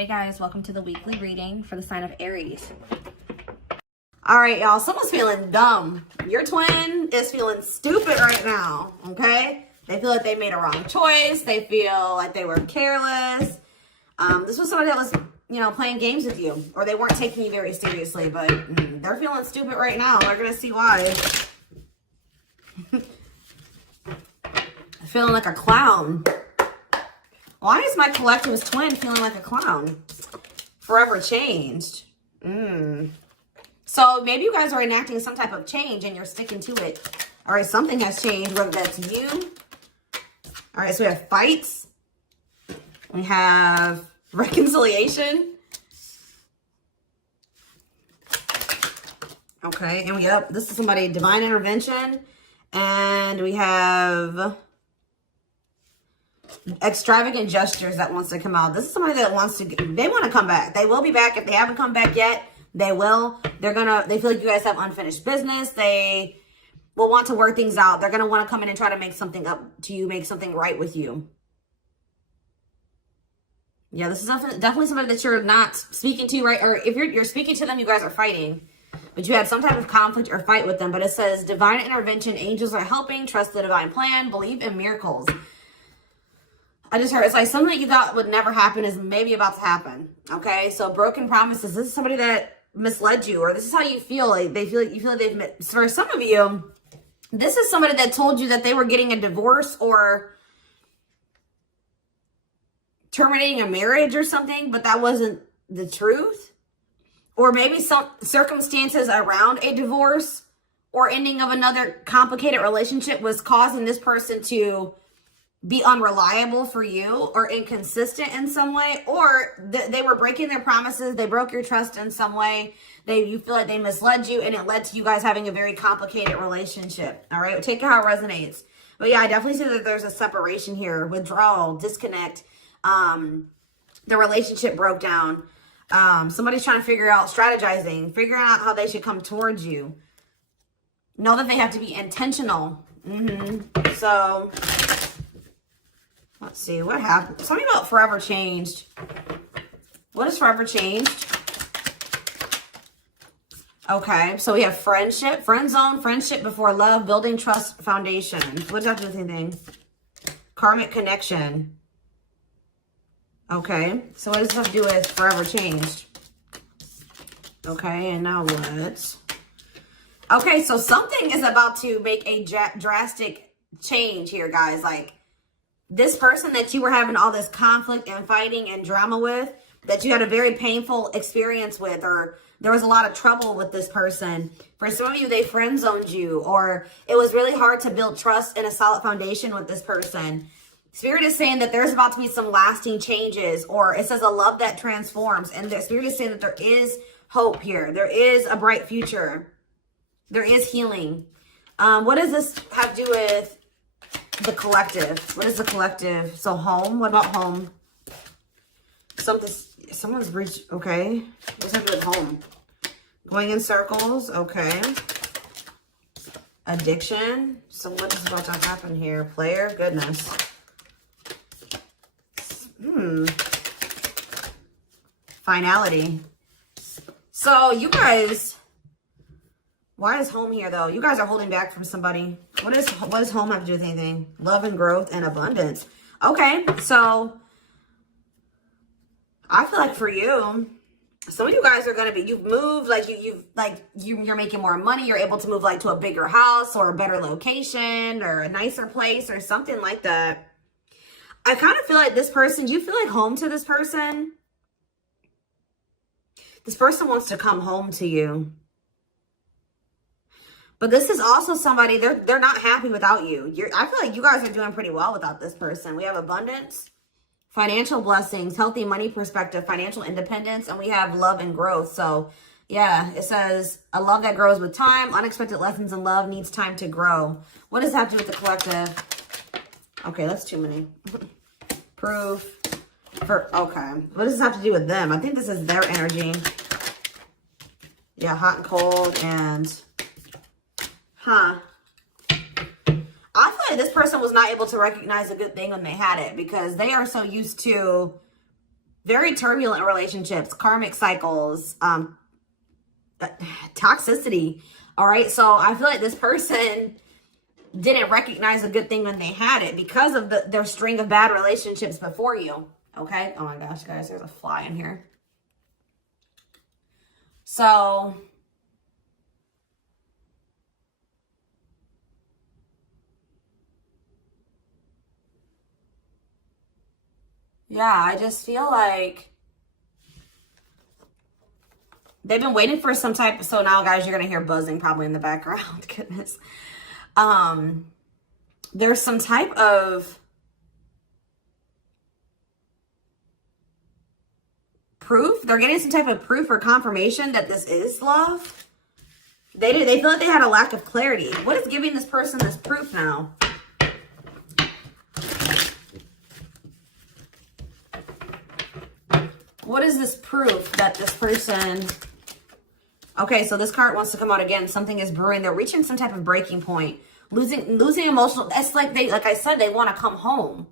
Hey guys, welcome to the weekly reading for the sign of Aries. All right, y'all, someone's feeling dumb. Your twin is feeling stupid right now, okay? They feel like they made a wrong choice. They feel like they were careless. This was somebody that was, playing games with you, or they weren't taking you very seriously, but they're feeling stupid right now. They're going to see why. Feeling like a clown. Why is my collectivist twin feeling like a clown? Forever changed. So maybe you guys are enacting some type of change and you're sticking to it. All right, something has changed, whether that's you. All right, so we have fights. We have reconciliation. Okay, and this is somebody, divine intervention. And we have extravagant gestures that wants to come out. This is somebody that wants to, they want to come back. They will be back. If they haven't come back yet, they will. They feel like you guys have unfinished business. They will want to work things out. They're going to want to come in and try to make something up to you, make something right with you. Yeah, this is definitely somebody that you're not speaking to, right? Or if you're speaking to them, you guys are fighting. But you had some type of conflict or fight with them. But it says, divine intervention, angels are helping, trust the divine plan, believe in miracles. I just heard, it's like something that you thought would never happen is maybe about to happen. Okay, so broken promises. This is somebody that misled you, or this is how you feel. Like you feel like they've, for some of you, this is somebody that told you that they were getting a divorce or terminating a marriage or something, but that wasn't the truth. Or maybe some circumstances around a divorce or ending of another complicated relationship was causing this person to be unreliable for you or inconsistent in some way, or they were breaking their promises. They broke your trust in some way. You feel like they misled you, and it led to you guys having a very complicated relationship. All right, take it how it resonates. But yeah, I definitely see that there's a separation here, withdrawal, disconnect. The relationship broke down. Somebody's trying to figure out, strategizing, figuring out how they should come towards you. Know that they have to be intentional. So let's see, what happened? Something about forever changed. What is forever changed? Okay, so we have friendship, friend zone, friendship before love, building trust foundation. What does that have to do with anything? Karmic connection. Okay, so what does this have to do with forever changed? Okay, and now what? Okay, so something is about to make a drastic change here, guys. Like, this person that you were having all this conflict and fighting and drama with, that you had a very painful experience with, or there was a lot of trouble with this person. For some of you, they friend zoned you, or it was really hard to build trust and a solid foundation with this person. Spirit is saying that there's about to be some lasting changes, or it says a love that transforms. And the Spirit is saying that there is hope here. There is a bright future. There is healing. What does this have to do with the collective? What is the collective? So home. What about home? Someone's breached. Okay. What does that have to do with home? Going in circles. Okay. Addiction. So what is about to happen here? Player. Goodness. Finality. So you guys, why is home here though? You guys are holding back from somebody. What does home have to do with anything? Love and growth and abundance. Okay, so I feel like for you, some of you guys are gonna be, you've moved, like you're making more money. You're able to move like to a bigger house or a better location or a nicer place or something like that. I kind of feel like this person, do you feel like home to this person? This person wants to come home to you. But this is also somebody, they're not happy without you. I feel like you guys are doing pretty well without this person. We have abundance, financial blessings, healthy money perspective, financial independence, and we have love and growth. So yeah, it says a love that grows with time. Unexpected lessons in love needs time to grow. What does that have to do with the collective? Okay, that's too many. Proof. Okay. What does this have to do with them? I think this is their energy. Yeah, hot and cold and... I feel like this person was not able to recognize a good thing when they had it, because they are so used to Very turbulent relationships, karmic cycles, toxicity. All right. So I feel like this person didn't recognize a good thing when they had it because of their string of bad relationships before you. Okay. Oh my gosh, guys, there's a fly in here. So yeah, I just feel like they've been waiting for some type. So now, guys, you're going to hear buzzing probably in the background. Goodness. There's some type of proof. They're getting some type of proof or confirmation that this is love. They feel like they had a lack of clarity. What is giving this person this proof now? What is this proof that this person... Okay, so this card wants to come out again. Something is brewing. They're reaching some type of breaking point. Losing emotional... It's like like I said, they want to come home.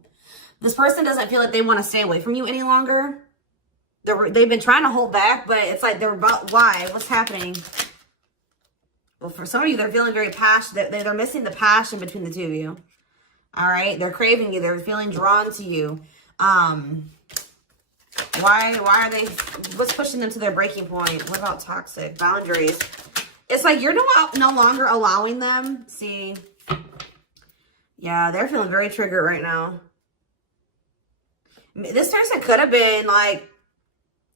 This person doesn't feel like they want to stay away from you any longer. They've been trying to hold back, but it's like they're about... Why? What's happening? Well, for some of you, they're feeling very passionate. They're missing the passion between the two of you. All right? They're craving you. They're feeling drawn to you. Why are they... What's pushing them to their breaking point? What about toxic? Boundaries. It's like you're no longer allowing them. See? Yeah, they're feeling very triggered right now. This person could have been like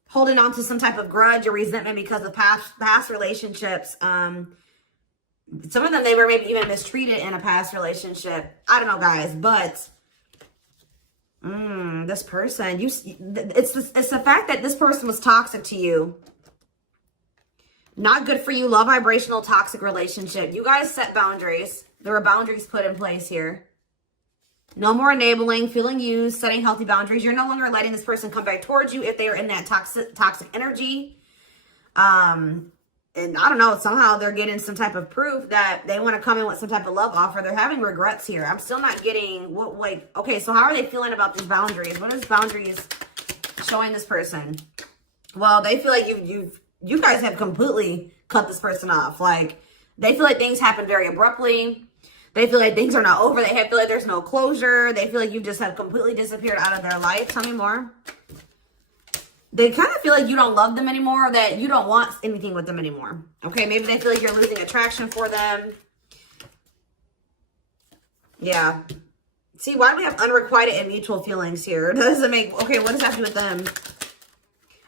holding on to some type of grudge or resentment because of past relationships. Some of them, they were maybe even mistreated in a past relationship. I don't know, guys, but this person, it's the fact that this person was toxic to you. Not good for you. Low vibrational toxic relationship. You guys set boundaries. There were boundaries put in place here. No more enabling, feeling used, setting healthy boundaries. You're no longer letting this person come back towards you if they are in that toxic energy. And I don't know, somehow they're getting some type of proof that they want to come in with some type of love offer. They're having regrets here. I'm still not getting what, like, okay, so how are they feeling about these boundaries? What is boundaries showing this person? Well, they feel like you guys have completely cut this person off. Like, they feel like things happen very abruptly. They feel like things are not over. They feel like there's no closure. They feel like you just have completely disappeared out of their life. Tell me more. They kind of feel like you don't love them anymore, or that you don't want anything with them anymore. Okay, maybe they feel like you're losing attraction for them. Yeah. See, why do we have unrequited and mutual feelings here? Does it make... Okay, what does that have to do with them?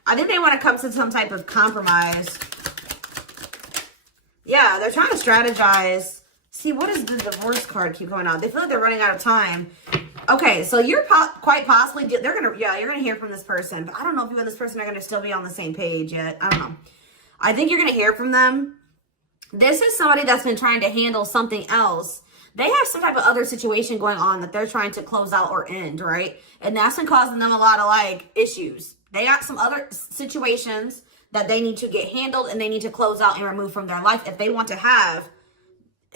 I think they want to come to some type of compromise. Yeah, they're trying to strategize. See, what does the divorce card keep going on? They feel like they're running out of time. Okay, so you're quite possibly... you're going to hear from this person. But I don't know if you and this person are going to still be on the same page yet. I don't know. I think you're going to hear from them. This is somebody that's been trying to handle something else. They have some type of other situation going on that they're trying to close out or end, right? And that's been causing them a lot of, like, issues. They got some other situations that they need to get handled and they need to close out and remove from their life if they want to have...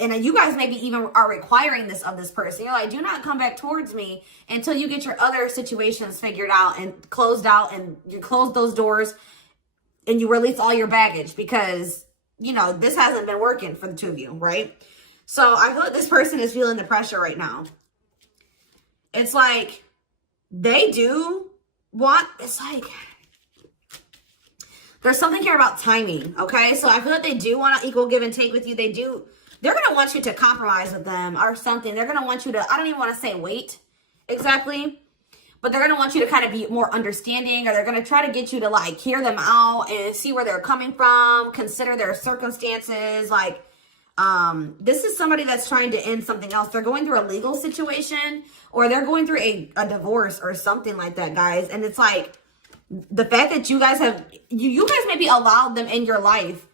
And you guys maybe even are requiring this of this person. You're like, do not come back towards me until you get your other situations figured out and closed out, and you close those doors and you release all your baggage, because, you know, this hasn't been working for the two of you, right? So I feel like this person is feeling the pressure right now. It's like they do want, it's like, there's something here about timing, okay? So I feel like they do want to equal give and take with you. They're going to want you to compromise with them or something. They're going to want you to, I don't even want to say wait exactly, but they're going to want you to kind of be more understanding, or they're going to try to get you to, like, hear them out and see where they're coming from, consider their circumstances. Like, this is somebody that's trying to end something else. They're going through a legal situation, or they're going through a divorce or something like that, guys. And it's like the fact that you guys have, you guys maybe allowed them in your life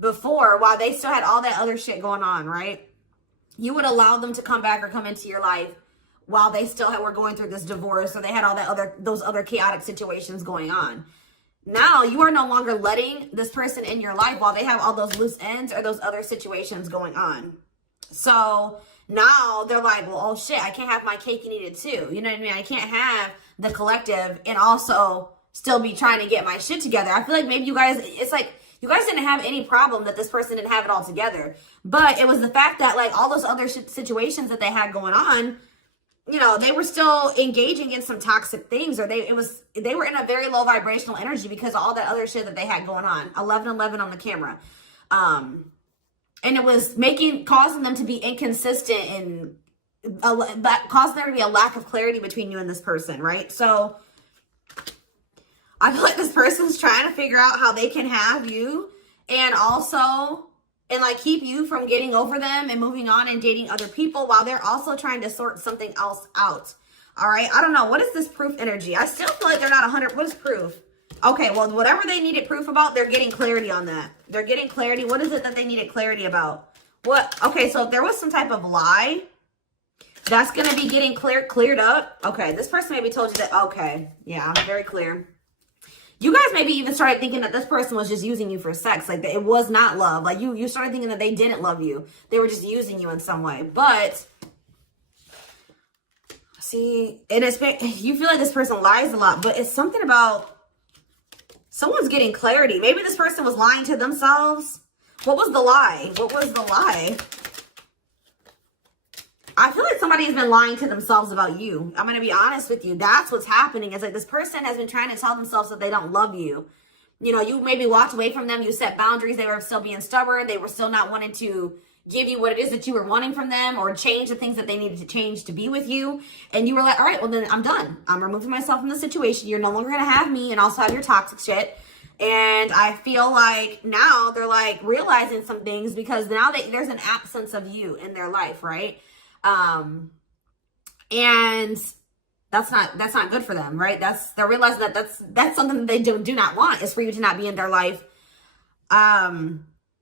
before while they still had all that other shit going on, right? You would allow them to come back or come into your life while they still were going through this divorce, or they had all that those other chaotic situations going on. Now you are no longer letting this person in your life while they have all those loose ends or those other situations going on. So now they're like, well, oh shit, I can't have my cake and eat it too. You know what I mean? I can't have the collective and also still be trying to get my shit together. I feel like maybe you guys, it's like, you guys didn't have any problem that this person didn't have it all together. But it was the fact that, like, all those other situations that they had going on, you know, they were still engaging in some toxic things, or they were in a very low vibrational energy because of all that other shit that they had going on. 1111 on the camera. And it was causing them to be inconsistent and causing there to be a lack of clarity between you and this person, right? So I feel like this person's trying to figure out how they can have you and like keep you from getting over them and moving on and dating other people while they're also trying to sort something else out. All right. I don't know. What is this proof energy? I still feel like they're not 100. What is proof? Okay. Well, whatever they needed proof about, they're getting clarity on that. They're getting clarity. What is it that they needed clarity about? What? Okay. So if there was some type of lie, that's going to be getting cleared up. Okay. This person maybe told you that. Okay. Yeah. I'm very clear. You guys maybe even started thinking that this person was just using you for sex. Like, it was not love. Like, you started thinking that they didn't love you. They were just using you in some way. But, see, and you feel like this person lies a lot. But it's something about someone's getting clarity. Maybe this person was lying to themselves. What was the lie? What was the lie? I feel like somebody has been lying to themselves about you. I'm going to be honest with you. That's what's happening. It's like this person has been trying to tell themselves that they don't love you. You know, you maybe walked away from them. You set boundaries. They were still being stubborn. They were still not wanting to give you what it is that you were wanting from them or change the things that they needed to change to be with you. And you were like, all right, well, then I'm done. I'm removing myself from the situation. You're no longer going to have me and also have your toxic shit. And I feel like now they're like realizing some things because now there's an absence of you in their life, right? And that's not good for them, right? They're realizing that that's something that they do not want, is for you to not be in their life.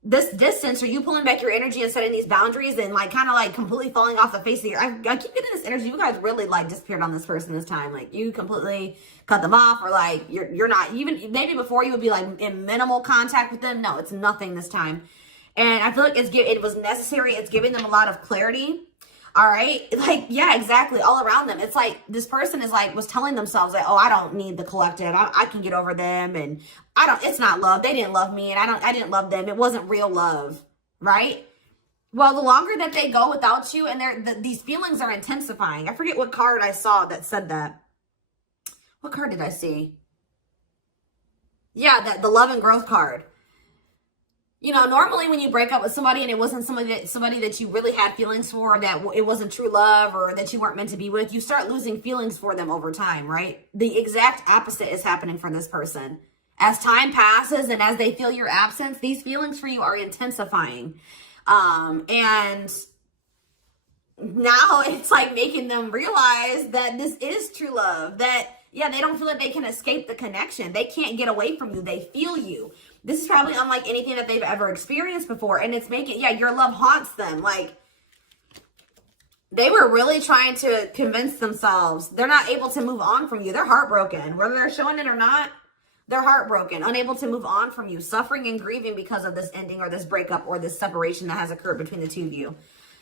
This distance, or you pulling back your energy and setting these boundaries and like kind of like completely falling off the face of I keep getting this energy. You guys really like disappeared on this person this time. Like, you completely cut them off, or like you're not even, maybe before you would be like in minimal contact with them. No, it's nothing this time. And I feel like it was necessary. It's giving them a lot of clarity. All right. Like, yeah, exactly. All around them. It's like this person was telling themselves like, oh, I don't need the collective. I can get over them. And it's not love. They didn't love me. And I didn't love them. It wasn't real love. Right. Well, the longer that they go without you and these feelings are intensifying. I forget what card I saw that said that. What card did I see? Yeah, the love and growth card. You know, normally when you break up with somebody and it wasn't somebody that you really had feelings for, that it wasn't true love or that you weren't meant to be with, you start losing feelings for them over time, right? The exact opposite is happening for this person. As time passes and as they feel your absence, these feelings for you are intensifying. And now it's like making them realize that this is true love, that, yeah, they don't feel like they can escape the connection. They can't get away from you. They feel you. This is probably unlike anything that they've ever experienced before. And it's making, yeah, your love haunts them. Like, they were really trying to convince themselves they're not able to move on from you. They're heartbroken. Whether they're showing it or not, they're heartbroken, unable to move on from you, suffering and grieving because of this ending or this breakup or this separation that has occurred between the two of you.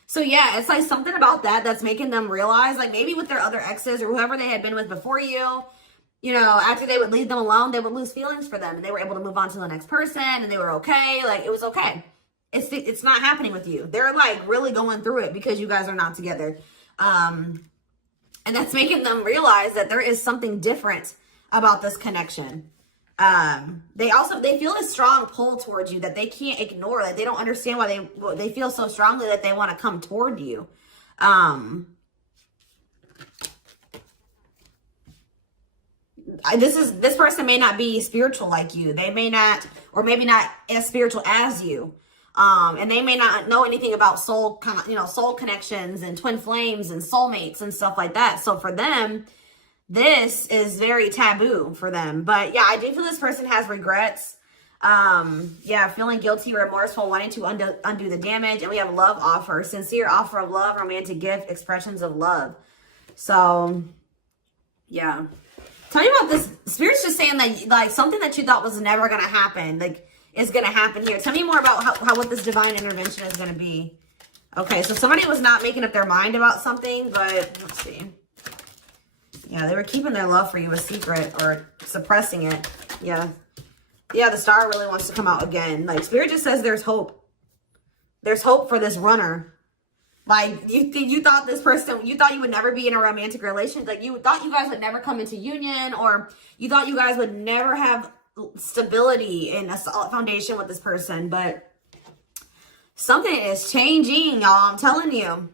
So yeah, it's like something about that's making them realize, like maybe with their other exes or whoever they had been with before you know, after they would leave them alone, they would lose feelings for them and they were able to move on to the next person and they were okay. Like, it was okay. It's not happening with you. They're like really going through it because you guys are not together. And that's making them realize that there is something different about this connection. They feel a strong pull towards you that they can't ignore. Like, they don't understand why they feel so strongly that they want to come toward you. This person may not be spiritual like you. They may not, or maybe not as spiritual as you. And they may not know anything about soul connections and twin flames and soulmates and stuff like that. So for them, this is very taboo for them. But yeah, I do feel this person has regrets. Yeah, feeling guilty or remorseful, wanting to undo the damage. And we have love offer, sincere offer of love, romantic gift, expressions of love. So yeah. Tell me about this. Spirit's just saying that, like, something that you thought was never going to happen, like, is going to happen here. Tell me more about how what this divine intervention is going to be. Okay, so somebody was not making up their mind about something, but let's see. Yeah, they were keeping their love for you a secret or suppressing it. Yeah. Yeah, the star really wants to come out again. Like, Spirit just says there's hope. There's hope for this runner. Like, you thought this person, you thought you would never be in a romantic relationship. Like, you thought you guys would never come into union, or you thought you guys would never have stability and a solid foundation with this person. But something is changing, y'all. I'm telling you.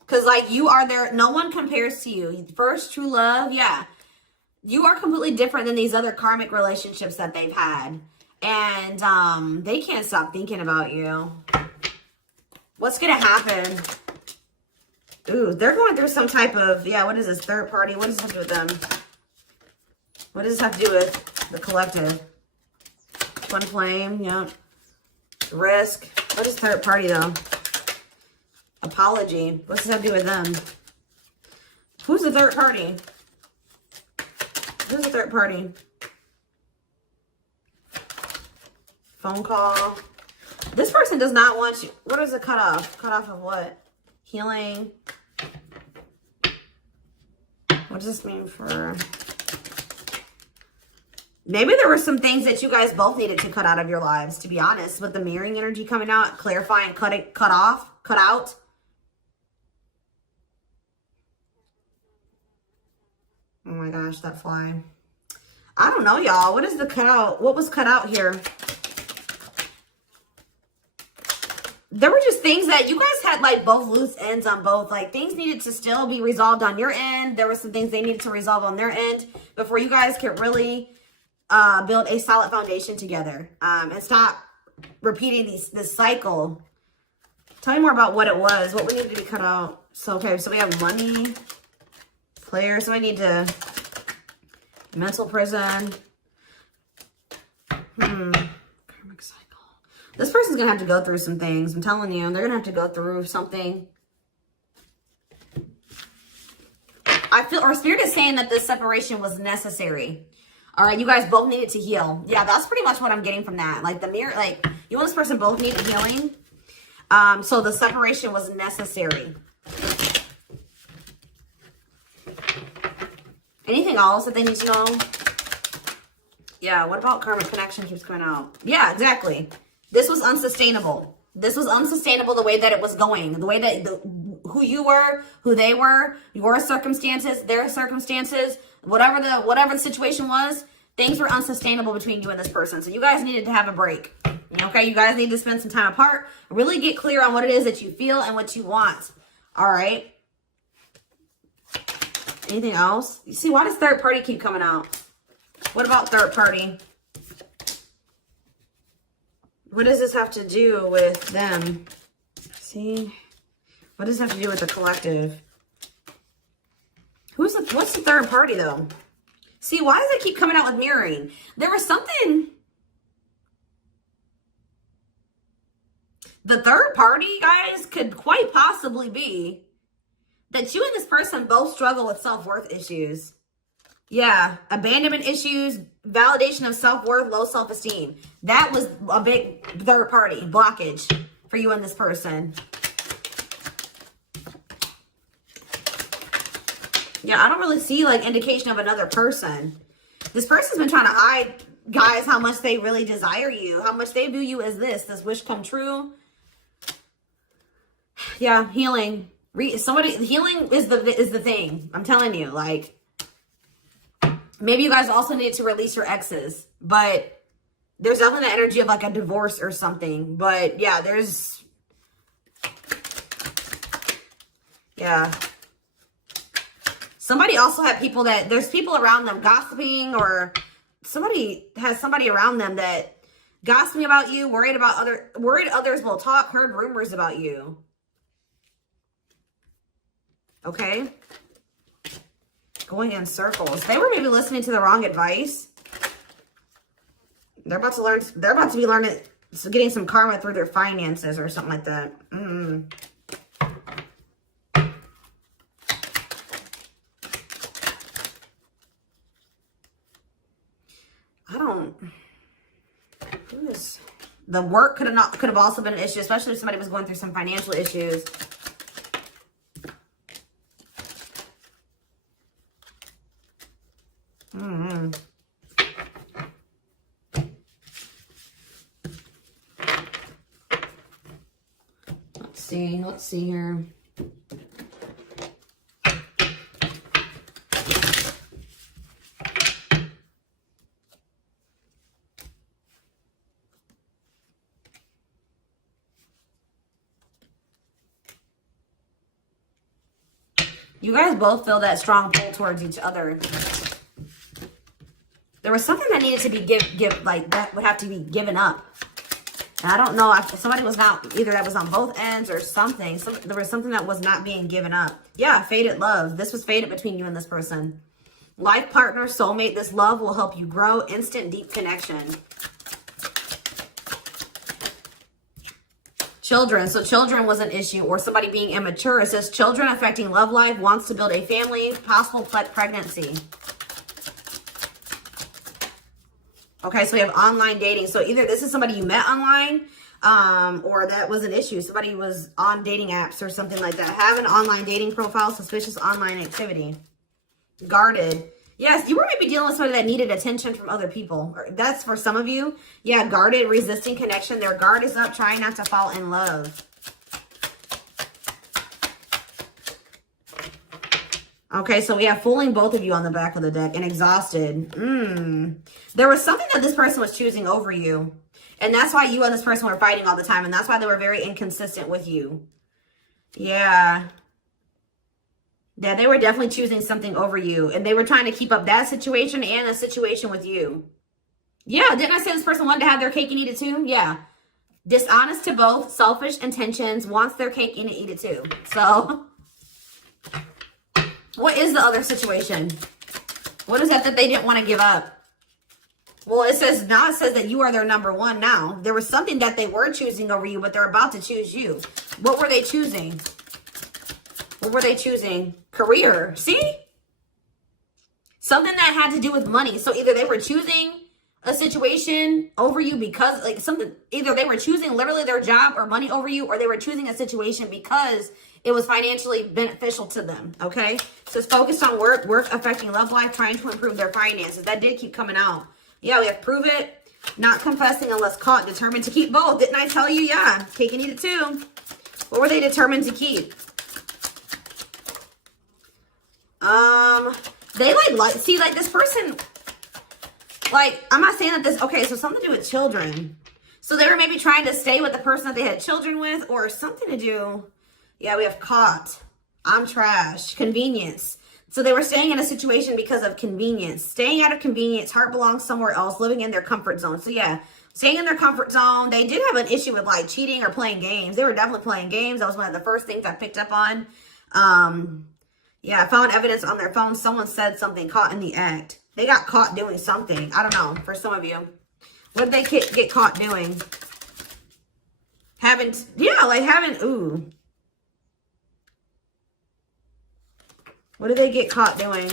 Because, like, you are there. No one compares to you. First true love, yeah. You are completely different than these other karmic relationships that they've had. And they can't stop thinking about you. What's going to happen? Ooh, they're going through some type of, yeah, what is this? Third party? What does this have to do with them? What does this have to do with the collective? Twin flame, yep. Risk. What is third party, though? Apology. What's this have to do with them? Who's the third party? Who's the third party? Phone call. This person does not want you. What is the cutoff? Cutoff of what? Healing. What does this mean for... Maybe there were some things that you guys both needed to cut out of your lives, to be honest. With the mirroring energy coming out, clarifying, cut out. Oh my gosh, that fly. I don't know, y'all. What is the cutout? What was cut out here? There were just things that you guys had, like, both loose ends on both. Like, things needed to still be resolved on your end. There were some things they needed to resolve on their end before you guys could really build a solid foundation together. And stop repeating this cycle. Tell me more about what it was. What we needed to be cut out. So, okay, so we have money. Player. So I need to... Mental prison. Karmic cycle. This person's going to have to go through some things. I'm telling you. They're going to have to go through something. I feel, or Spirit is saying that this separation was necessary. All right. You guys both needed to heal. Yeah, that's pretty much what I'm getting from that. Like the mirror, like you and this person both needed healing. So the separation was necessary. Anything else that they need to know? Yeah, what about karmic connection keeps coming out? Yeah, exactly. This was unsustainable. This was unsustainable the way that it was going. The way that who you were, who they were, your circumstances, their circumstances, whatever the situation was, things were unsustainable between you and this person. So you guys needed to have a break. Okay, you guys need to spend some time apart. Really get clear on what it is that you feel and what you want. All right. Anything else? You see, why does third party keep coming out? What about third party? What does this have to do with them? See? What does this have to do with the collective? What's the third party, though? See, why does it keep coming out with mirroring? There was something... The third party, guys, could quite possibly be that you and this person both struggle with self-worth issues. Yeah, abandonment issues, validation of self-worth, low self-esteem. That was a big third party blockage for you and this person. Yeah, I don't really see like indication of another person. This person's been trying to hide, guys, how much they really desire you, how much they view you as this wish come true. Yeah, healing. Healing is the thing. I'm telling you, like, maybe you guys also need to release your exes, but there's definitely the energy of like a divorce or something. But yeah, somebody also had people there's people around them gossiping, or somebody has somebody around them that gossiping about you, worried others will talk, heard rumors about you. Okay. Going in circles. They were maybe listening to the wrong advice. They're about to be learning, getting some karma through their finances or something like that. The work could have also been an issue, especially if somebody was going through some financial issues. see. Let's see here. You guys both feel that strong pull towards each other. There was something that needed to be like that would have to be given up. And I don't know if somebody was not, either that was on both ends or something. There was something that was not being given up. Yeah, fated love. This was fated between you and this person. Life partner, soulmate. This love will help you grow. Instant, deep connection. Children. So children was an issue, or somebody being immature. It says children affecting love life, wants to build a family, possible pregnancy. Okay, so we have online dating. So either this is somebody you met online, or that was an issue. Somebody was on dating apps or something like that. Have an online dating profile, suspicious online activity. Guarded. Yes, you were maybe dealing with somebody that needed attention from other people. That's for some of you. Yeah, guarded, resisting connection. Their guard is up, trying not to fall in love. Okay, so we have fooling both of you on the back of the deck and exhausted. There was something that this person was choosing over you. And that's why you and this person were fighting all the time. And that's why they were very inconsistent with you. Yeah. Yeah, they were definitely choosing something over you. And they were trying to keep up that situation and a situation with you. Yeah, didn't I say this person wanted to have their cake and eat it too? Yeah. Dishonest to both, selfish intentions, wants their cake and eat it too. So, what is the other situation? What is that they didn't want to give up? Well, it says, now it says that you are their number one now. There was something that they were choosing over you, but they're about to choose you. What were they choosing? What were they choosing? Career. See? Something that had to do with money. So either they were choosing a situation over you because, like, something, either they were choosing literally their job or money over you, or they were choosing a situation because it was financially beneficial to them, okay? So it's focused on work affecting love life, trying to improve their finances. That did keep coming out. Yeah, we have prove it, not confessing unless caught, determined to keep both. Didn't I tell you? Yeah, cake and eat it too. What were they determined to keep? They see, like this person, like, I'm not saying that this, okay, so something to do with children. So they were maybe trying to stay with the person that they had children with, or something to do, yeah, we have caught, I'm trash, convenience. So they were staying in a situation because of convenience. Staying out of convenience, heart belongs somewhere else, living in their comfort zone. So yeah, staying in their comfort zone. They did have an issue with like cheating or playing games. They were definitely playing games. That was one of the first things I picked up on. Yeah, I found evidence on their phone. Someone said something, caught in the act. They got caught doing something. I don't know, for some of you. What did they get caught doing? Ooh. What did they get caught doing?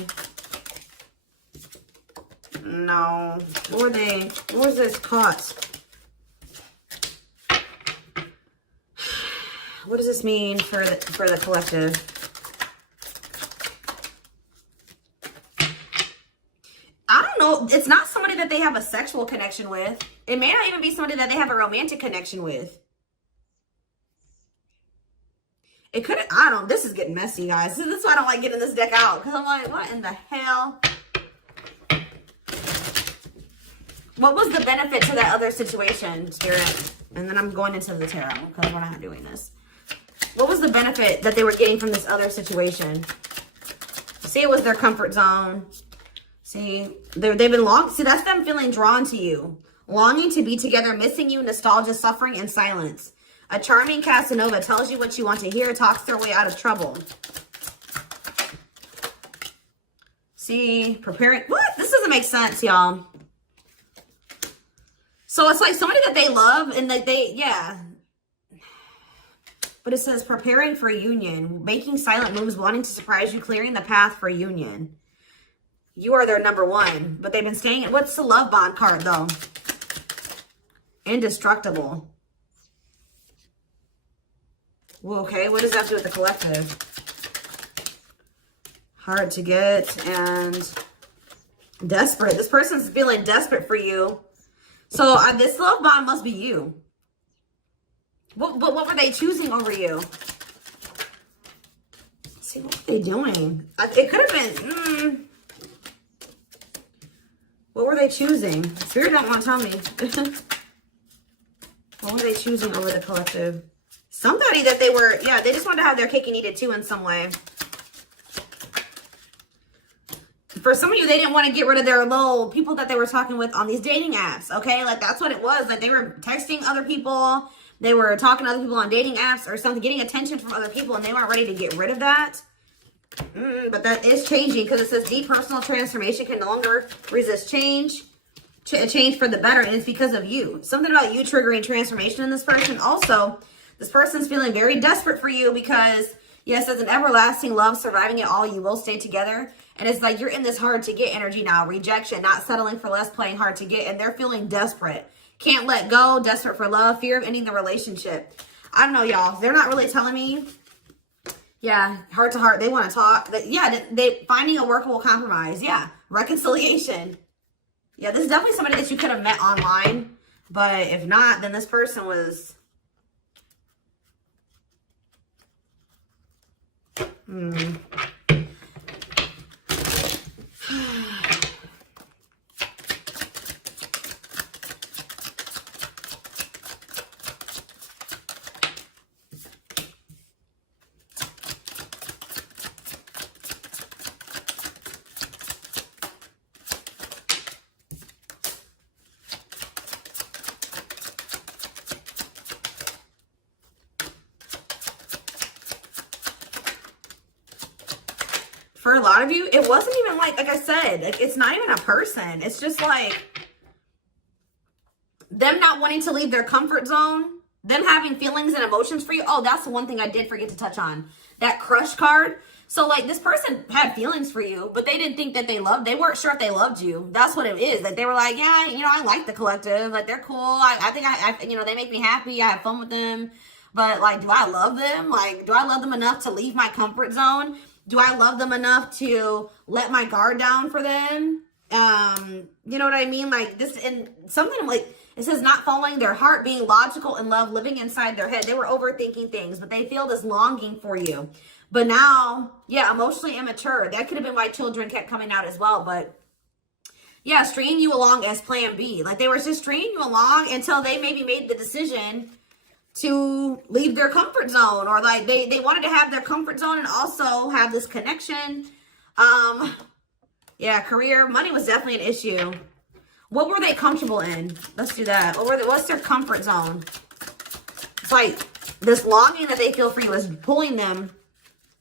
No. What was this caught? What does this mean for the collective? I don't know. It's not somebody that they have a sexual connection with. It may not even be somebody that they have a romantic connection with. It could, this is getting messy, guys. This is why I don't like getting this deck out. Because I'm like, what in the hell? What was the benefit to that other situation, Spirit? And then I'm going into the tarot because we're not doing this. What was the benefit that they were getting from this other situation? See, it was their comfort zone. See, they've been see, that's them feeling drawn to you. Longing to be together, missing you, nostalgia, suffering, and silence. A charming Casanova tells you what you want to hear, talks their way out of trouble. See, preparing. What? This doesn't make sense, y'all. So it's like somebody that they love and that yeah. But it says preparing for union, making silent moves, wanting to surprise you, clearing the path for union. You are their number one, but they've been staying. What's the love bond card, though? Indestructible. Well, okay, what does that have to do with the collective? Hard to get and desperate. This person's feeling desperate for you. So this love bond must be you. What were they choosing over you? Let's see, what were they doing? It could have been, what were they choosing? Spirit don't want to tell me. What were they choosing over the collective? Somebody that they were, yeah, they just wanted to have their cake and eat it too in some way. For some of you, they didn't want to get rid of their little people that they were talking with on these dating apps, okay? Like, that's what it was. Like, they were texting other people. They were talking to other people on dating apps or something, getting attention from other people, and they weren't ready to get rid of that. But that is changing because it says deep personal transformation can no longer resist change. Change for the better, and it's because of you. Something about you triggering transformation in this person. Also, this person's feeling very desperate for you because, yes, as an everlasting love, surviving it all, you will stay together. And it's like you're in this hard to get energy now. Rejection, not settling for less, playing hard to get. And they're feeling desperate. Can't let go, desperate for love, fear of ending the relationship. I don't know, y'all. They're not really telling me. Yeah, heart to heart. They want to talk. Yeah, they finding a workable compromise. Yeah, reconciliation. Yeah, this is definitely somebody that you could have met online. But if not, then this person was... For a lot of you, it wasn't even like I said, like it's not even a person. It's just like them not wanting to leave their comfort zone, them having feelings and emotions for you. Oh, that's the one thing I did forget to touch on. That crush card. So like this person had feelings for you, but they didn't think that they weren't sure if they loved you. That's what it is. Like they were like, yeah, you know, I like the collective. Like they're cool. I think I you know, they make me happy. I have fun with them. But like, do I love them? Like, do I love them enough to leave my comfort zone? Do I love them enough to let my guard down for them? You know what I mean? Like this, and something like, it says not following their heart, being logical in love, living inside their head. They were overthinking things, but they feel this longing for you. But now, yeah, emotionally immature. That could have been why children kept coming out as well. But yeah, stringing you along as plan B. Like they were just stringing you along until they maybe made the decision to leave their comfort zone, or like they wanted to have their comfort zone and also have this connection. Yeah, career, money was definitely an issue. What were they comfortable in? Let's do that. What's their comfort zone? It's like this longing that they feel for you is pulling them.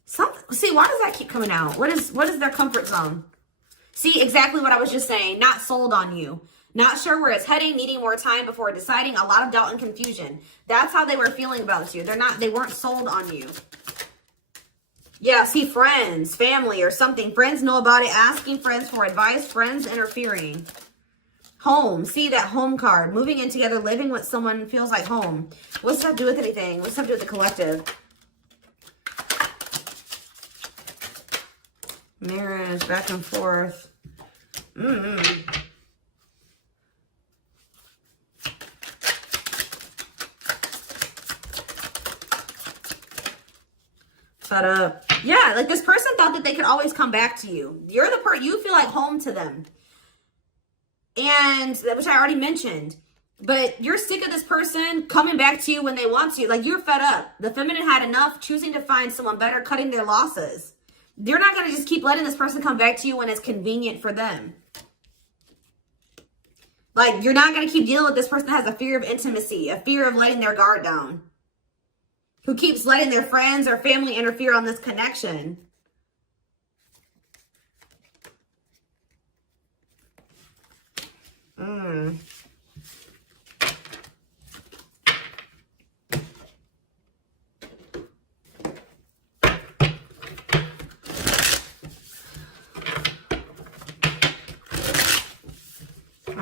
See, why does that keep coming out? What is their comfort zone? See, exactly what I was just saying. Not sold on you. Not sure where it's heading, needing more time before deciding, a lot of doubt and confusion. That's how they were feeling about you. They weren't sold on you. Yeah, see, friends, family or something. Friends know about it, asking friends for advice, friends interfering. Home, see that home card. Moving in together, living with someone feels like home. What's that do with anything? What's that do with the collective? Marriage, back and forth. Fed up. Yeah, like this person thought that they could always come back to you. You're the you feel like home to them. And, which I already mentioned. But you're sick of this person coming back to you when they want to. Like, you're fed up. The feminine had enough, choosing to find someone better, cutting their losses. You're not going to just keep letting this person come back to you when it's convenient for them. Like, you're not going to keep dealing with this person that has a fear of intimacy, a fear of letting their guard down, who keeps letting their friends or family interfere on this connection. All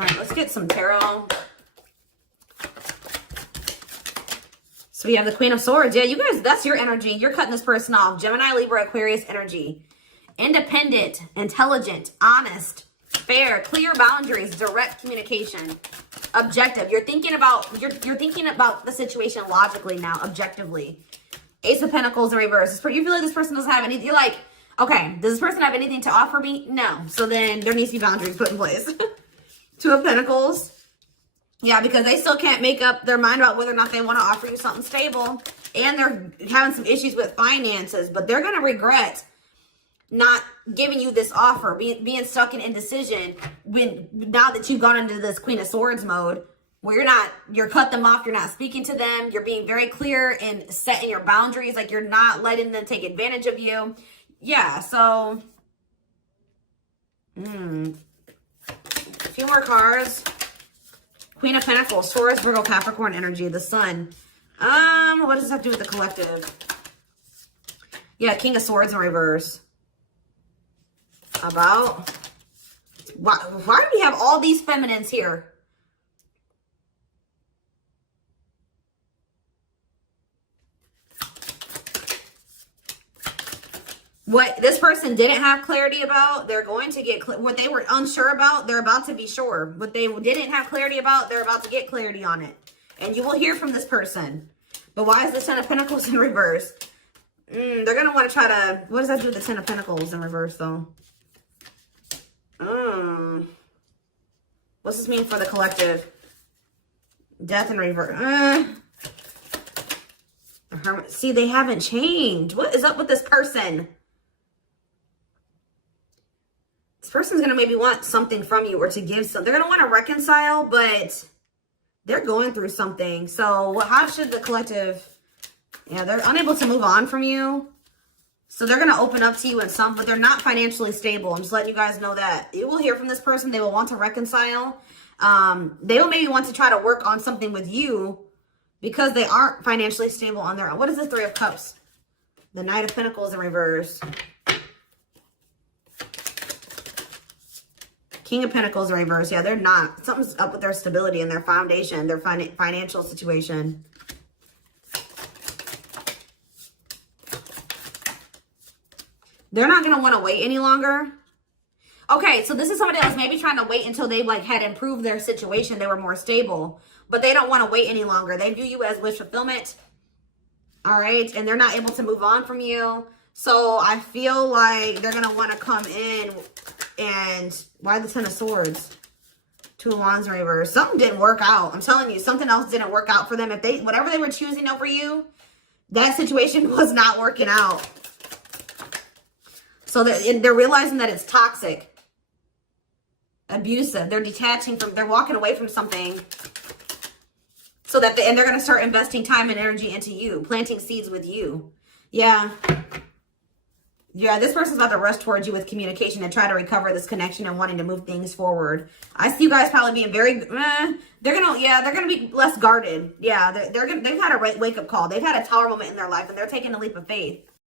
right, let's get some tarot. So we have the Queen of Swords. Yeah, you guys, that's your energy. You're cutting this person off. Gemini, Libra, Aquarius energy. Independent, intelligent, honest, fair, clear boundaries, direct communication, objective. You're thinking about the situation logically now, objectively. Ace of Pentacles in reverse. You feel like this person doesn't have anything. You're like, okay, does this person have anything to offer me? No. So then there needs to be boundaries put in place. Two of Pentacles. Yeah, because they still can't make up their mind about whether or not they want to offer you something stable. And they're having some issues with finances, but they're going to regret not giving you this offer, being stuck in indecision now that you've gone into this Queen of Swords mode, where you're cut them off, you're not speaking to them, you're being very clear and setting your boundaries, like you're not letting them take advantage of you. Yeah, so a few more cards. Queen of Pentacles, Taurus, Virgo, Capricorn energy, the Sun. What does this have to do with the collective? Yeah, King of Swords in reverse. About why do we have all these feminines here? What this person didn't have clarity about, they're going to get what they were unsure about, they're about to be sure. What they didn't have clarity about, they're about to get clarity on it. And you will hear from this person. But why is the Ten of Pentacles in reverse? They're going to want to try to, what does that do with the Ten of Pentacles in reverse though? What's this mean for the collective? Death in reverse. See, they haven't changed. What is up with this person? This person's going to maybe want something from you or to give something. They're going to want to reconcile, but they're going through something. So how should the collective... Yeah, they're unable to move on from you. So they're going to open up to you in some, but they're not financially stable. I'm just letting you guys know that. You will hear from this person. They will want to reconcile. They will maybe want to try to work on something with you because they aren't financially stable on their own. What is the Three of Cups? The Knight of Pentacles in reverse. King of Pentacles in reverse. Yeah, they're not. Something's up with their stability and their foundation, their financial situation. They're not going to want to wait any longer. Okay, so this is somebody that was maybe trying to wait until they had improved their situation. They were more stable. But they don't want to wait any longer. They view you as wish fulfillment. All right? And they're not able to move on from you. So I feel like they're going to want to come in and... Why the Ten of Swords? Two of Wands in reverse. Something didn't work out. I'm telling you, something else didn't work out for them. If whatever they were choosing over you, that situation was not working out. So they're realizing that it's toxic, abusive. They're detaching from, they're walking away from something. So that, and they're going to start investing time and energy into you, planting seeds with you. Yeah. Yeah, this person's about to rush towards you with communication and try to recover this connection and wanting to move things forward. I see you guys probably being very, they're going to be less guarded. Yeah, they've had a wake-up call. They've had a tower moment in their life and they're taking a leap of faith.